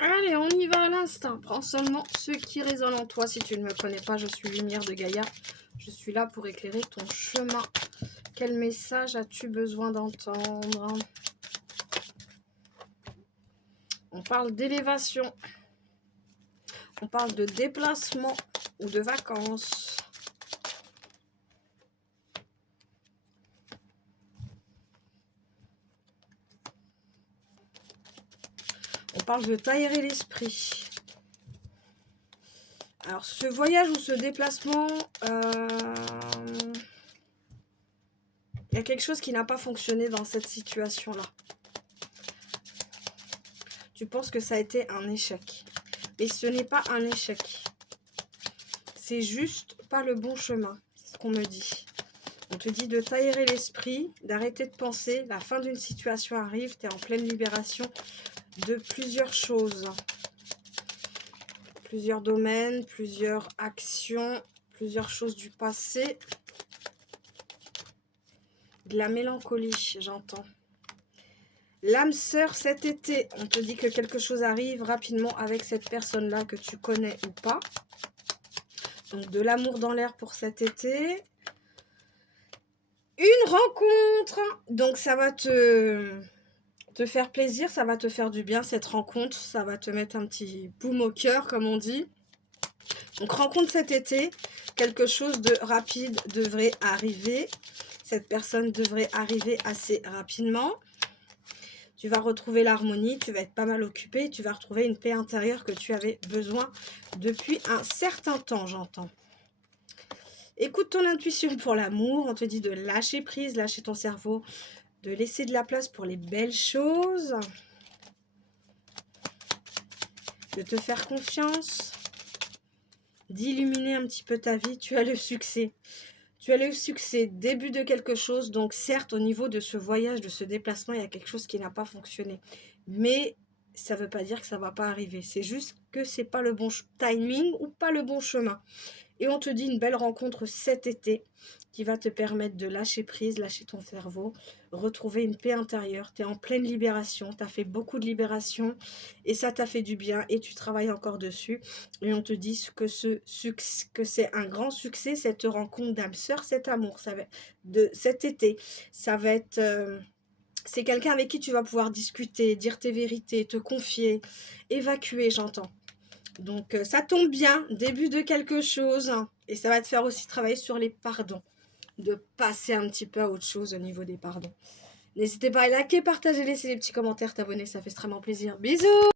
Allez, on y va à l'instant. Prends seulement ce qui résonne en toi. Si tu ne me connais pas, je suis Lumière de Gaïa. Je suis là pour éclairer ton chemin. Quel message as-tu besoin d'entendre? On parle d'élévation. On parle de déplacement ou de vacances. On parle de t'aérer l'esprit. Alors, ce voyage ou ce déplacement, il y a quelque chose qui n'a pas fonctionné dans cette situation-là. Tu penses que ça a été un échec. Et ce n'est pas un échec. C'est juste pas le bon chemin, c'est ce qu'on me dit. On te dit de t'aérer l'esprit, d'arrêter de penser. La fin d'une situation arrive, tu es en pleine libération de plusieurs choses. Plusieurs domaines, plusieurs actions, plusieurs choses du passé. De la mélancolie, j'entends. L'âme sœur cet été, on te dit que quelque chose arrive rapidement avec cette personne-là que tu connais ou pas. Donc de l'amour dans l'air pour cet été. Une rencontre. Donc ça va te faire plaisir, ça va te faire du bien cette rencontre. Ça va te mettre un petit boum au cœur comme on dit. Donc rencontre cet été. Quelque chose de rapide devrait arriver. Cette personne devrait arriver assez rapidement. Tu vas retrouver l'harmonie, tu vas être pas mal occupé, tu vas retrouver une paix intérieure que tu avais besoin depuis un certain temps, j'entends. Écoute ton intuition pour l'amour, on te dit de lâcher prise, lâcher ton cerveau, de laisser de la place pour les belles choses, de te faire confiance, d'illuminer un petit peu ta vie, tu as le succès. Tu as le succès, début de quelque chose, donc certes au niveau de ce voyage, de ce déplacement, il y a quelque chose qui n'a pas fonctionné. Mais ça ne veut pas dire que ça ne va pas arriver, c'est juste que ce n'est pas le bon timing ou pas le bon chemin. Et on te dit une belle rencontre cet été qui va te permettre de lâcher prise, lâcher ton cerveau, retrouver une paix intérieure. Tu es en pleine libération, tu as fait beaucoup de libération et ça t'a fait du bien et tu travailles encore dessus. Et on te dit que c'est un grand succès, cette rencontre d'âme sœur, cet amour, ça va être de cet été. Ça va être... c'est quelqu'un avec qui tu vas pouvoir discuter, dire tes vérités, te confier, évacuer, j'entends. Donc, ça tombe bien, début de quelque chose. Et ça va te faire aussi travailler sur les pardons. De passer un petit peu à autre chose au niveau des pardons. N'hésitez pas à liker, partager, laisser des petits commentaires, t'abonner, ça fait extrêmement plaisir. Bisous!